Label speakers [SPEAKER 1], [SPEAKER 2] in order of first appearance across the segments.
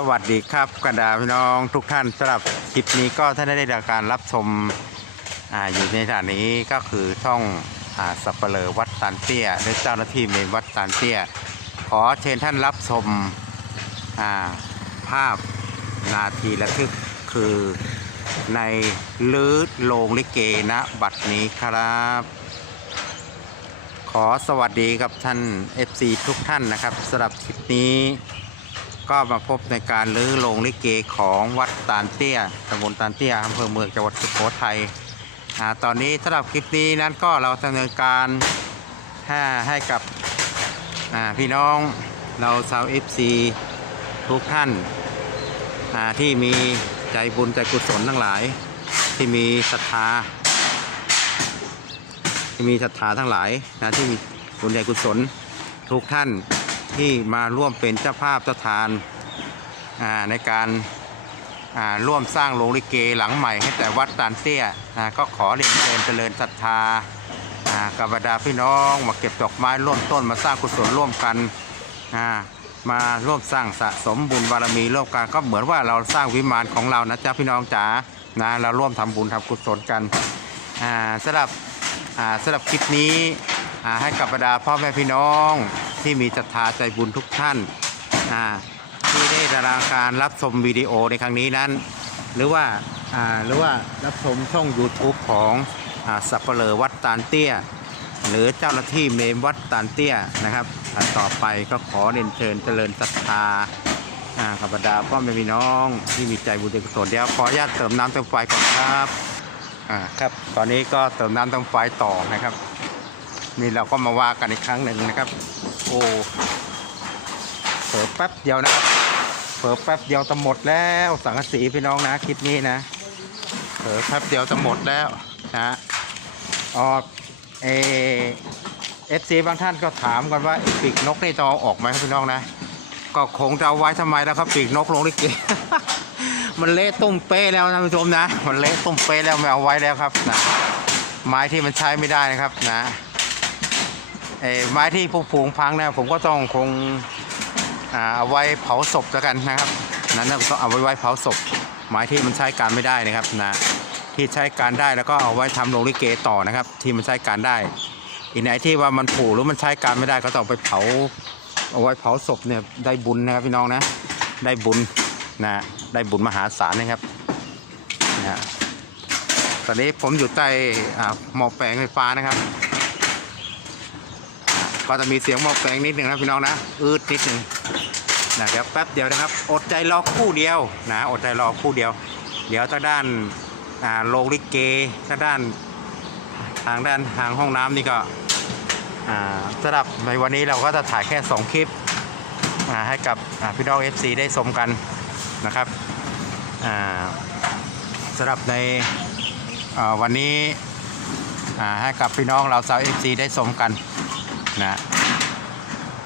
[SPEAKER 1] สวัสดีครับกระดาพี่น้องทุกท่านสำหรับคลิปนี้ก็ท่านได้รับการรับชมออยู่ในฐานนี้ก็คือช่องอสับเปลอวัดตานเตี้ยและเจ้าหน้าที่เมนวัดตานเตี้ย ขอเชิญท่านรับชมาภาพนาทีระทึกคือในลืดโรงลิเกณบัดนี้ครับ ขอสวัสดีกับท่าน FC ทุกท่านนะครับสำหรับคลิปนี้ ก็มาพบในการลื้อโรงลิเกของวัดตาลเตี้ยตำบลตาลเตี้ยอำเภอเมืองจังหวัดสุโขทัยตอนนี้สำหรับคลิปนี้นั้นก็เราดำเนินการให้ให้กับพี่น้องเราชาว FC ทุกท่านที่มีใจบุญใจกุศลทั้งหลาย ที่มีศรัทธาที่มีศรัทธาทั้งหลายนะที่มีบุญใจกุศลทุกท่าน ที่มาร่วมเป็นเจ้าภาพเจ้าทานาในการาร่วมสร้างโรงลิเกหลังใหม่ให้แต่วัดตาลเตี้ยก็ขอเรียนเชิญเจริญศรัทธาากับบรรดาพี่น้องมาเก็บดอกไม้ร่วมต้นมาสร้างกุศลร่วมกันามาร่วมสร้างสะสมบุญบารมีร่วมกันก็เหมือนว่าเราสร้างวิมานของเรานะจ๊ะพี่น้องจ๋านะเราร่วมทำบุญทำกุศลกันสำหรับสำหรับคลิปนี้ให้กับบรรดาพ่อแม่พี่น้อง ที่มีศรัทธาใจบุญทุกท่านอ่าที่ได้ดาราการรับชมวิดีโอในครั้งนี้นั้น หรือว่าอ่าหรือว่ารับชมช่อง YouTube ของอ่าสับเปลอวัดตาลเตี้ย หรือเจ้าหน้าที่เมมวัดตาลเตี้ยนะครับอ่าต่อไปก็ขอเรียนเชิญเจริญศรัทธาอ่ากับบรรดาพ่อแม่พี่น้องที่มีใจบุญใจกุศลเดี๋ยวขออนุญาตเติมน้ำเติมไฟก่อนครับอ่าครับ ตอนนี้ก็เติมน้ำเติมไฟต่อนะครับ นี่เราก็มาว่ากันอีกครั้งหนึ่งนะครับ โอ้เผิ่แป๊บเดียวนะครับเผิ่แป๊บเดียวจะหมดแล้วสังกะสีพี่น้องนะคลิปนี้นะเผิ่แป๊บเดียวจะหมดแล้วนะออกเอเอฟซีบางท่านก็ถามกันว่าปีกนกนี่จะเอาออกไหมครับพี่น้องนะ ก็คงจะเอาไว้ทำไมแล้วครับปีกนกลงลิเกมันเละตุ้มเป้แล้วนะผู้ชมนะ มันเละตุ้มเป้แล้วไม่เอาไว้แล้วครับนะไม้ที่มันใช้ไม่ได้นะครับนะ ไอ้ไม้ที่ผุผงพังเนี่ยผมก็ต้องคงเอาไว้เผาศพแล้วกันนะครับนั้นนะต้องเอาไว้ไว้เผาศพไม้ที่มันใช้การไม่ได้นะครับนะที่ใช้การได้แล้วก็เอาไว้ทำโรงลิเกต่อนะครับ ที่มันใช้การได้อีกไหนที่ว่ามันผุหรือมันใช้การไม่ได้ก็ต้องไปเผาเอาไว้เผาศพเนี่ยได้บุญนะครับพี่น้องนะได้บุญนะได้บุญมหาศาลนะครับนะตอนนี้ผมอยู่ใต้หม้อแปลงไฟฟ้านะครับ ก็จะมีเสียงหม้อแปงนิดหนึ่งนะพี่น้องนะ อืดนิดหนึ่งนะเดี๋ยวแป๊บเดียวนะครับ อดใจรอคู่เดียวนะอดใจรอคู่เดียว เดี๋ยวทางด้านโรงลิเกทางด้านทางด้านทางห้องน้ำนี่ก็สำหรับในวันนี้เราก็จะถ่ายแค่สองคลิปให้กับพี่น้อง FC ได้ชมกันนะครับสำหรับในวันนี้ให้กับพี่น้องเราชาว FC ได้ชมกัน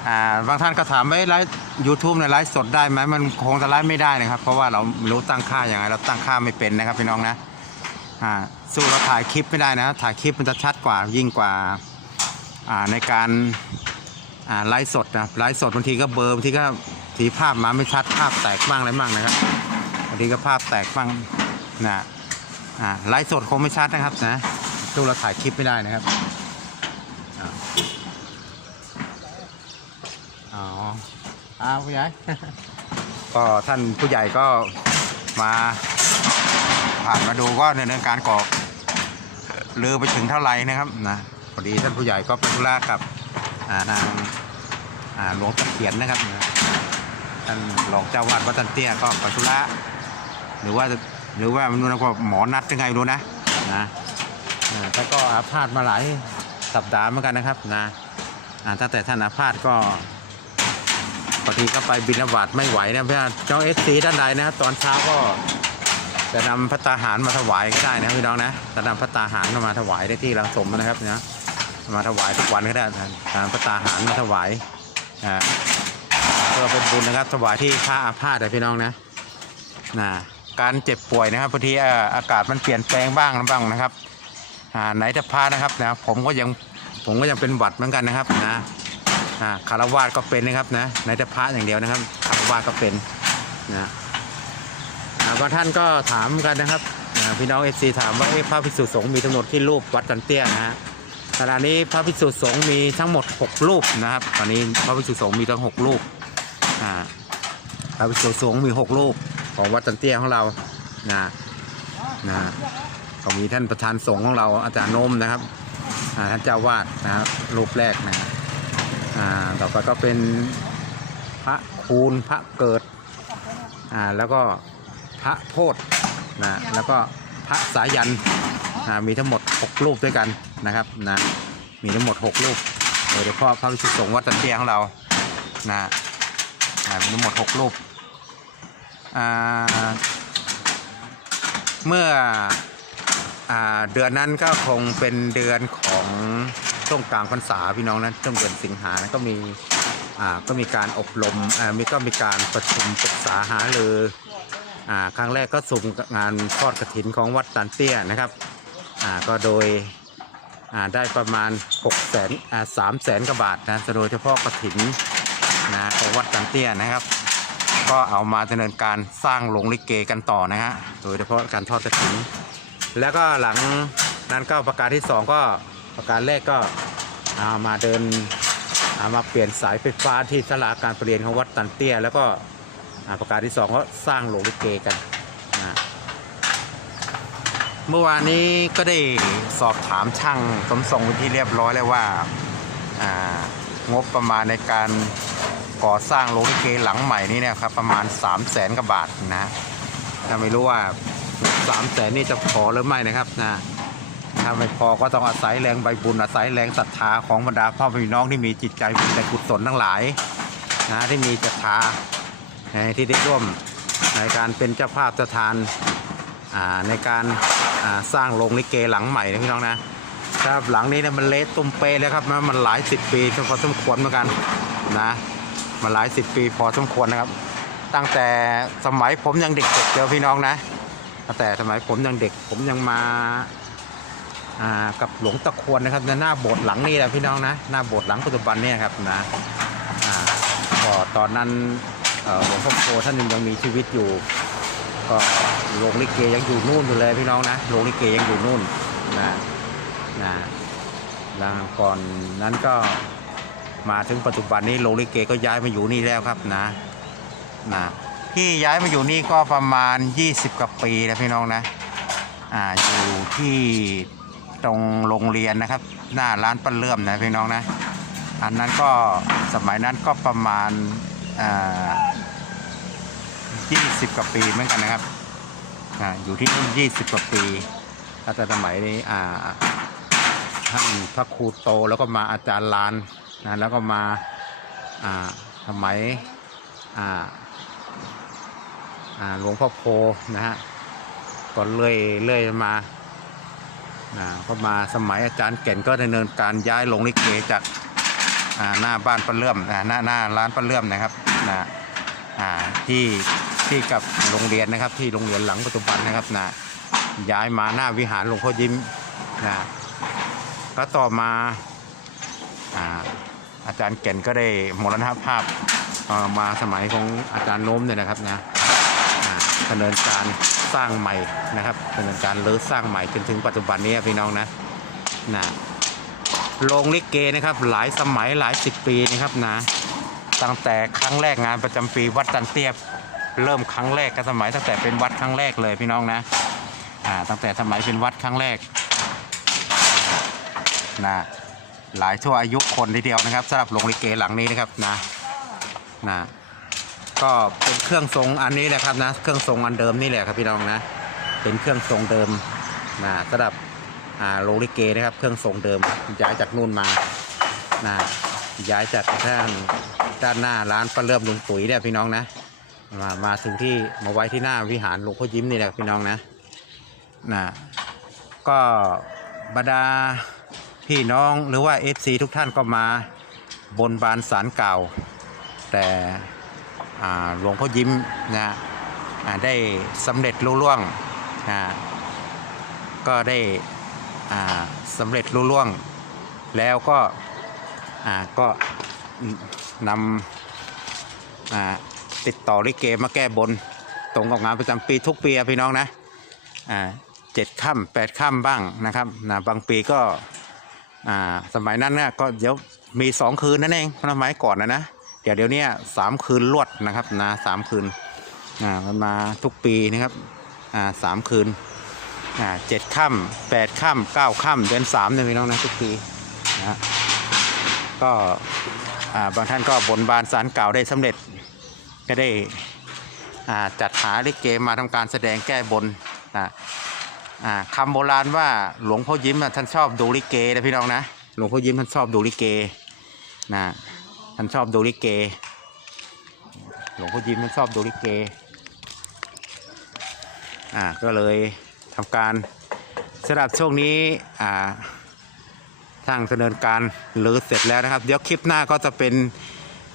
[SPEAKER 1] อ่าบางท่านก็ถามว่าไลฟ์ยูทูบในยไลฟ์สดได้ไหมมันคงจะไลฟ์ไม่ได้นะครับ เพราะว่าเราไม่รู้ตั้งค่าอย่างไรเราตั้งค่าไม่เป็นนะครับพี่น้องนะอ่าสู้เราถ่ายคลิปไม่ได้นะถ่ายคลิปมันจะชัดกว่ายิ่งกว่าอ่าในการอ่าไลฟ์สดนะไลฟ์สดบางทีก็เบลอร์บางทีก็สีภาพมาไม่ชัดภาพแตกบ้างอะไรบ้างนะครับบางทีก็ภาพแตกบ้างนะอ่าไลฟ์สดคงไม่ชัดนะครับนะดูเราถ่ายคลิปไม่ได้นะครับ อ๋ออ้าวผู้ใหญ่ ก็ท่านผู้ใหญ่ก็มาผ่านมาดูก็ในเรื่องการก่อเรือไปถึงเท่าไหร่นะครับนะพอดีท่านผู้ใหญ่ก็ไปธุระกับอ่านางอ่าหลวงตะเขียนนะครับนะท่านรองเจ้าวาดวัดตันเตี้ยก็ไปธุระหรือว่าหรือว่ามันรู้นะว่าหมอนัดยังไงรู้นะนะอ่าท่านก็อาพาธมาหลายสัปดาห์เหมือนกันนะครับนะอ่าตั้งแต่ท่านอาพาธก็ บางทีก็ไปบินบาตไม่ไหวนะเพื่อนเจ้าเอสซีด้านใดนะครับตอนเช้าก็จะนำพระตาหารมาถวายก็ได้นะพี่น้องนะจะนำพระตาหารมาถวายได้ที่รังสมนะครับนะมาถวายทุกวันก็ได้ทานพระตาหารมาถวายอ่าเพื่อเป็นบุญนะครับถวายที่ค่าอาพาธนะพี่น้องนะนะการเจ็บป่วยนะครับบางทีอากาศมันเปลี่ยนแปลงบ้างนะบ้างนะครับไหนจะพานะครับนะผมก็ยังผมก็ยังเป็นหวัดเหมือนกันนะครับนะ อ่าคารวาสก็เป็นนะครับนะไหนจะพระอย่างเดียวนะครับคารวาสก็เป็นนะบางท่านก็ถามกันนะครับพี่น้องเอฟซีถามว่าพระภิกษุสงฆ์มีทั้งหมดที่รูปวัดตันเตี้ยนะฮะขณะนี้พระภิกษุสงฆ์มีทั้งหมด 6 รูปนะครับ ตอนนี้พระภิกษุสงฆ์มีทั้ง 6 รูปอ่าพระภิกษุสงฆ์มี 6 รูปของวัดตันเตี้ยของเรานะนะก็มีท่านประธานสงฆ์ของเราอาจารย์นมนะครับท่านเจ้าวาดนะครับรูปแรกนะ อ่าต่อไปก็เป็นพระคูณพระเกิดอ่าแล้วก็พระโพธนะแล้วก็พระสายันอ่ามีทั้งหมด 6 รูปด้วยกันนะครับนะมีทั้งหมด 6 รูปโดยเฉพาะพระวิสุทธิสงฆ์วัดตันเตียของเรานะอ่ามีทั้งหมด 6 รูปอ่าเมื่ออเดือนนั้นก็คงเป็นเดือนของ ช่วงกลางพรรษาพี่น้องนะช่วงเดือนสิงหานะก็มีอ่าก็มีการอบรมอ่ามีก็มีการประชุมปรึกษาหารืออ่าครั้งแรกก็สุ่มงานทอดกระถินของวัดตันเตี้ยนะครับอ่าก็โดยอ่าได้ประมาณ6แสนอ่าสามแสนกว่าบาทนะโดยเฉพาะกระถินนะของวัดตันเตี้ยนะครับ ก็เอามาดำเนินการสร้างโรงลิเกกันต่อนะฮะโดยเฉพาะการทอดกระถิ่นแล้วก็หลังนั้นก็ประการที่สองก็ ประการแรกก็เอามาเดินเอามาเปลี่ยนสายไฟฟ้าที่สลาการประเรียนของวัดตันเตี้ย แล้วก็ประการที่สองก็สร้างโรงลิเกกันนะเมื่อวานนี้ก็ได้สอบถามช่างสมทรงที่เรียบร้อยแล้วว่าอ่างบประมาณในการก่อสร้างโรงลิเกหลังใหม่นี้เนี่ยครับประมาณ 3 0 0แสนกว่าบาทนะถ้าไม่รู้ว่า 3 0 0แสนนี่จะพอหรือไม่นะครับนะ ถ้าไม่พอก็ต้องอาศัยแรงใบบุญอาศัยแรงศรัทธาของบรรดาพ่อพี่น้องที่มีจิตใจบุญแต่กุศลทั้งหลายนะที่มีศรัทธาในที่ได้ร่วมในการเป็นเจ้าภาพเจ้าทานอ่าในการอ่าสร้างโรงลิเกหลังใหม่นะพี่น้องนะครับหลังนี้เนี่ยมันเละตุ้มเปแล้วครับมันหลายสิบปีพอสมควรเหมือนกันนะมาหลายสิบปีพอสมควรนะครับ ตั้งแต่สมัยผมยังเด็กๆเดียวพี่น้องนะตั้งแต่สมัยผมยังเด็กผมยังมา กับหลวงตะควรนะครับในหน้าโบสถ์หลังนี้แหละพี่น้องนะหน้าโบสถ์หลังปัจจุบันเนี่ยครับนะอ่าก็ตอนนั้นหลวงพ่อโคท่านยังมีชีวิตอยู่ ก็โรงลิเกยังอยู่นู่นอยู่เลยพี่น้องนะโรงลิเกยังอยู่นู่นนะนะแล้วก่อนนั้นก็มาถึงปัจจุบันนี้โรงลิเกก็ย้ายมาอยู่นี่แล้วครับนะนะที่ย้ายมาอยู่นี่ก็ประมาณ 20กว่าปีแล้วพี่น้องนะอ่าอยู่ที่ ตรงโรงเรียนนะครับ หน้าร้านปั้นเลื่อมนะพี่น้องนะ อันนั้นก็สมัยนั้นก็ประมาณอ่า20กว่าปีเหมือนกันนะครับออยู่ที่นู่น20กว่าปีตั้งแต่สมัยนี้ท่านพระครูโตแล้วก็มาอาจารย์ลานนะแล้วก็มาสมัยหลวงพ่อโพนะฮะก็เลื่อยเลื่อยมา ก็มาสมัยอาจารย์แก่นก็ดำเนินการย้ายลงลิเกจากหน้าบ้านป้าเลื่อมหน้าหน้าร้านป้าเลื่อมนะครับนะที่ที่กับโรงเรียนนะครับ ที่โรงเรียนหลังปัจจุบันนะครับนะย้ายมาหน้าวิหารหลวงพ่อยิ้มนะก็ต่อมาอาอาจารย์แก่นก็ได้มรณภาพมาสมัยของอาจารย์โน้มเนี่ยนะครับนะอ่า ดำเนินการสร้างใหม่นะครับดำเนินการเลิศสร้างใหม่จนถึงปัจจุบันนี้พี่น้องนะนะโรงลิเกนะครับหลายสมัยหลายสิบปีนะครับนะตั้งแต่ครั้งแรกงานประจำปีวัดตันเตียบเริ่มครั้งแรกก็สมัยตั้งแต่เป็นวัดครั้งแรกเลยพี่น้องนะอ่าตั้งแต่สมัยเป็นวัดครั้งแรกนะหลายชั่วอายุคนทีเดียวนะครับสำหรับโรงลิเกหลังนี้นะครับนะนะ ก็เป็นเครื่องทรงอันนี้แหละครับนะ เครื่องทรงอันเดิมนี่แหละครับพี่น้องนะ เป็นเครื่องทรงเดิมนะสำหรับโรลิเกนะครับ เครื่องทรงเดิมย้ายจากนู่นมานะย้ายจากทางด้านหน้าร้านป้าเริ่มลุงปุ๋ยเนี่ยพี่น้องนะ มามาถึงที่มาไว้ที่หน้าวิหารหลวงพ่อยิ้มนี่แหละพี่น้องนะนะก็บรรดาพี่น้องหรือว่า FC ทุกท่านก็มาบนบานสารเก่า แต่ หลวงพ่อยิ้มนะได้สำเร็จลุล่วงนะก็ได้สำเร็จลุล่วง แล้วก็ก็นำติดต่อลิเกมาแก้บน ตรงกับงานประจำปีทุกปีพี่น้องนะเจ็ดค่ำแปดค่ำบ้างนะครับนะบางปีก็สมัยนั้นเนี่ยก็เดี๋ยวมีสองคืนนั่นเองสมัยก่อนนะนะ เดี๋ยวเดี๋ยวเนี้สามคืนรวดนะครับนะสามคืนอ่ามันมาทุกปีนะครับอ่าสามคืนอ่าเจ็ดค่ำแปดค่ำเก้าค่ำเดือนสามเนี่ยพี่น้องนะทุกปีนะก็อ่าบางท่านก็บนบานสารเก่าได้สำเร็จก็ได้อ่าจัดหาลิเกมาทำการแสดงแก้บนนะอ่าคำโบราณว่าหลวงพ่อยิ้มนะท่านชอบดูลิเกนะพี่น้องนะหลวงพ่อยิ้มท่านชอบดูลิเกนะ ท่านชอบดูลิเก หลวงพ่อยิ้มท่านชอบดูลิเก อ่าก็เลยทำการสำหรับช่วงนี้อ่าทางดำเนินการหรือเสร็จแล้วนะครับ เดี๋ยวคลิปหน้าก็จะเป็น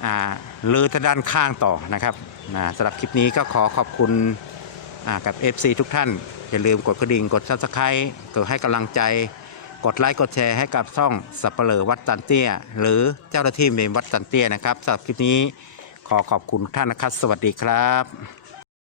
[SPEAKER 1] อ่าลือทางด้านข้างต่อนะครับนะสำหรับคลิปนี้ก็ขอขอบคุณอ่ากับ FC ทุกท่าน อย่าลืมกดกระดิ่งกด subscribe กดให้กำลังใจ กดไลค์กดแชร์ให้กับช่องสับเปลอวัดจันเตี้ย หรือเจ้าหน้าที่เมมวัดจันเตี้ยนะครับสำหรับคลิปนี้ขอขอบคุณท่านนะครับ สวัสดีครับ